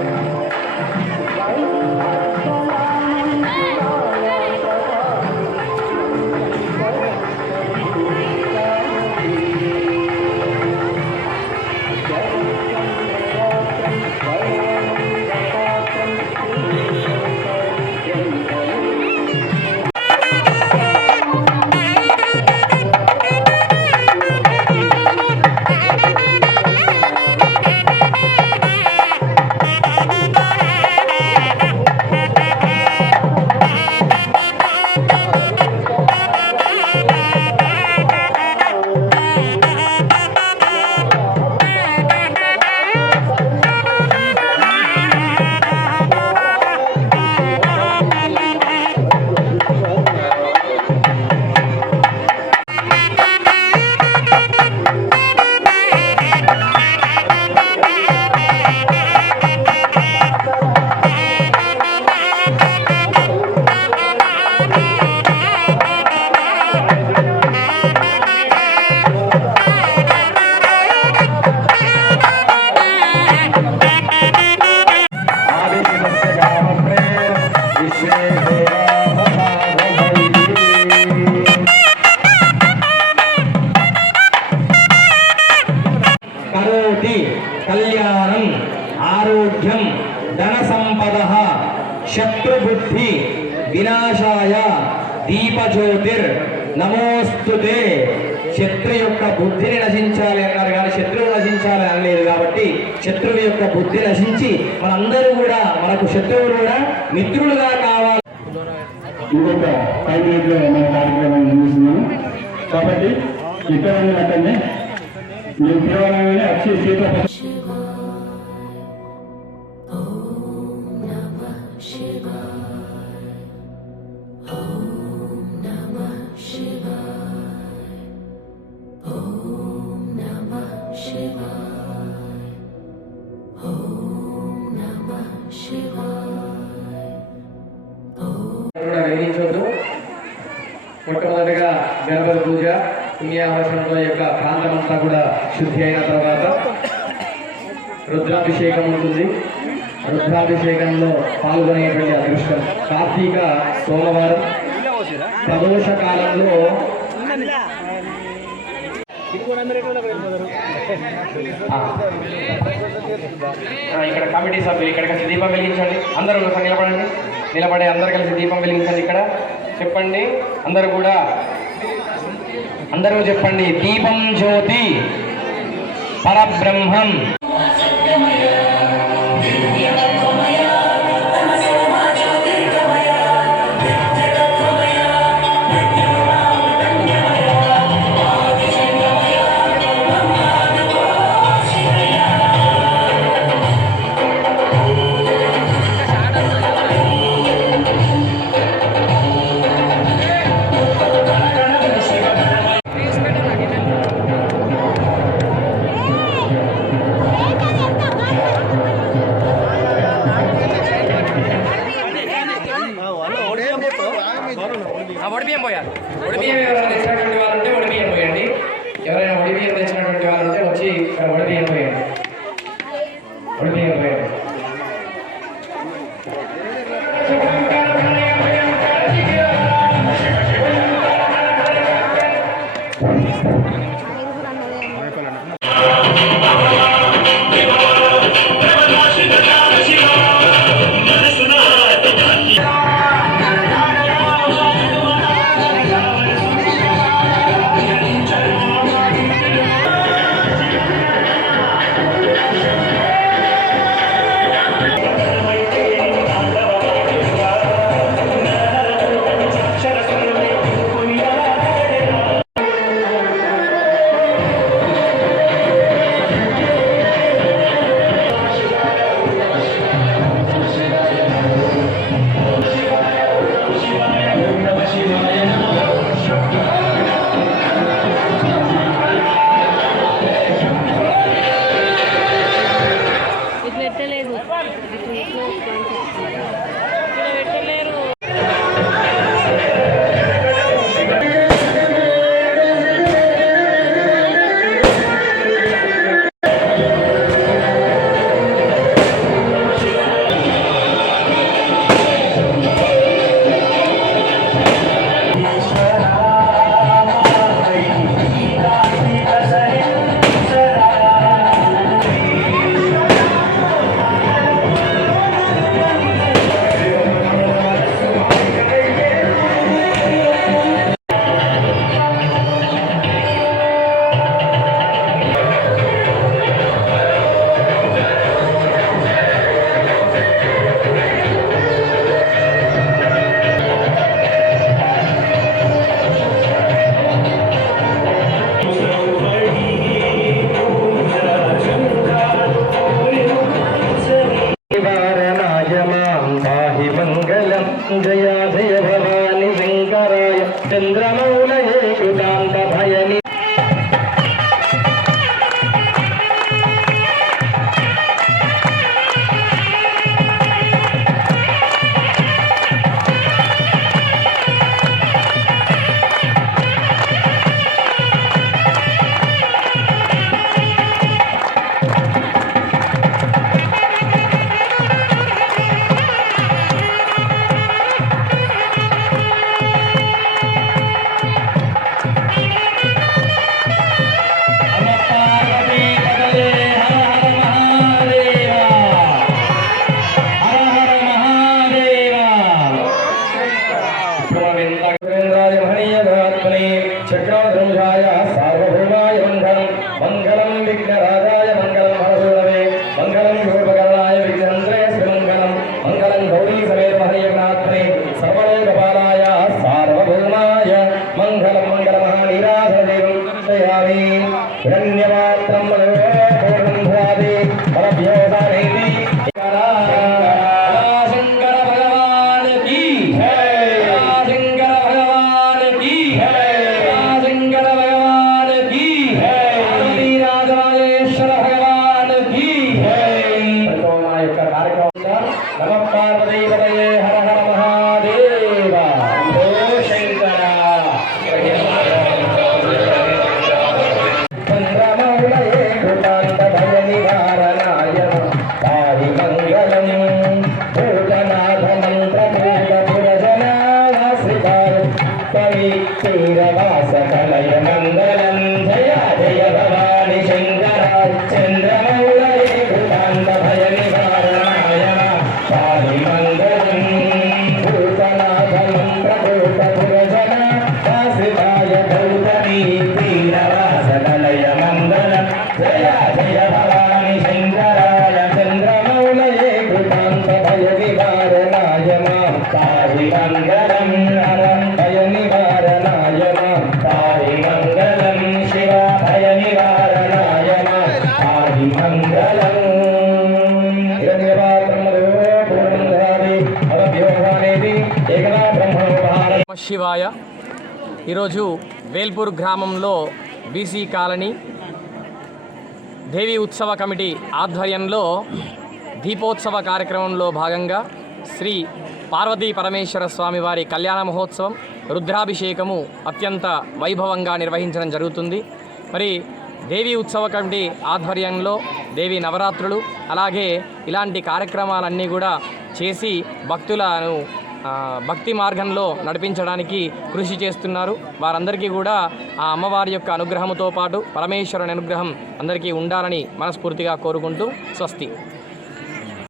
Yeah. కరోతి కళ్యాణం ఆరోగ్యం ధన సంపద శత్రుబుద్ధి వినాశాయ దీపజ్యోతిర్ నమోస్తుతే శత్రు యొక్క బుద్ధిని నశించాలి అన్నారు కానీ శత్రువు నశించాలి అనలేదు కాబట్టి శత్రువు యొక్క బుద్ధి నశించి మనందరూ కూడా మనకు శత్రువులు కూడా మిత్రులుగా కావాలి. ఇంకొక ఫైవ్ మినిట్లో మన కార్యక్రమం నిర్మిస్తున్నాము కాబట్టి ఇక్కడ అక్కడనే మీరు పిలవగానే సీత పుణ్యావసరంలో యొక్క ప్రాంతమంతా కూడా శుద్ధి అయిన తర్వాత రుద్రాభిషేకం ఉంటుంది. రుద్రాభిషేకంలో పాల్గొనేటువంటి అదృష్టం. కార్తీక సోమవారం ప్రదోష కాలంలో ఇక్కడ కమిటీ సభ్యులు ఇక్కడ కలిసి దీపం వెలిగించండి. అందరూ ఒకసారి నిలబడండి. నిలబడే అందరు కలిసి దీపం వెలిగించండి ఇక్కడ. చెప్పండి. అందరూ కూడా అందరూ చెప్పండి దీపం జ్యోతి పరబ్రహ్మం. ఎవరైనా ఒడిబియ్యం తెచ్చినటువంటి వాళ్ళు వచ్చి ఇక్కడ ఒడిబియ్యం పోయండి ఒడిబియ్యం ीरवासकलय मङ्गल శివాయ. ఈరోజు వేల్పూర్ గ్రామంలో బీసీ కాలనీ దేవి ఉత్సవ కమిటీ ఆధ్వర్యంలో దీపోత్సవ కార్యక్రమంలో భాగంగా శ్రీ పార్వతీ పరమేశ్వర స్వామివారి కళ్యాణ మహోత్సవం రుద్రాభిషేకము అత్యంత వైభవంగా నిర్వహించడం జరుగుతుంది. మరి దేవీ ఉత్సవ కమిటీ ఆధ్వర్యంలో దేవి నవరాత్రులు అలాగే ఇలాంటి కార్యక్రమాలన్నీ కూడా చేసి భక్తులను భక్తి మార్గంలో నడిపించడానికి కృషి చేస్తున్నారు. వారందరికీ కూడా ఆ అమ్మవారి యొక్క అనుగ్రహంతో పాటు పరమేశ్వరుని అనుగ్రహం అందరికీ ఉండాలని మనస్ఫూర్తిగా కోరుకుంటూ స్వస్తి.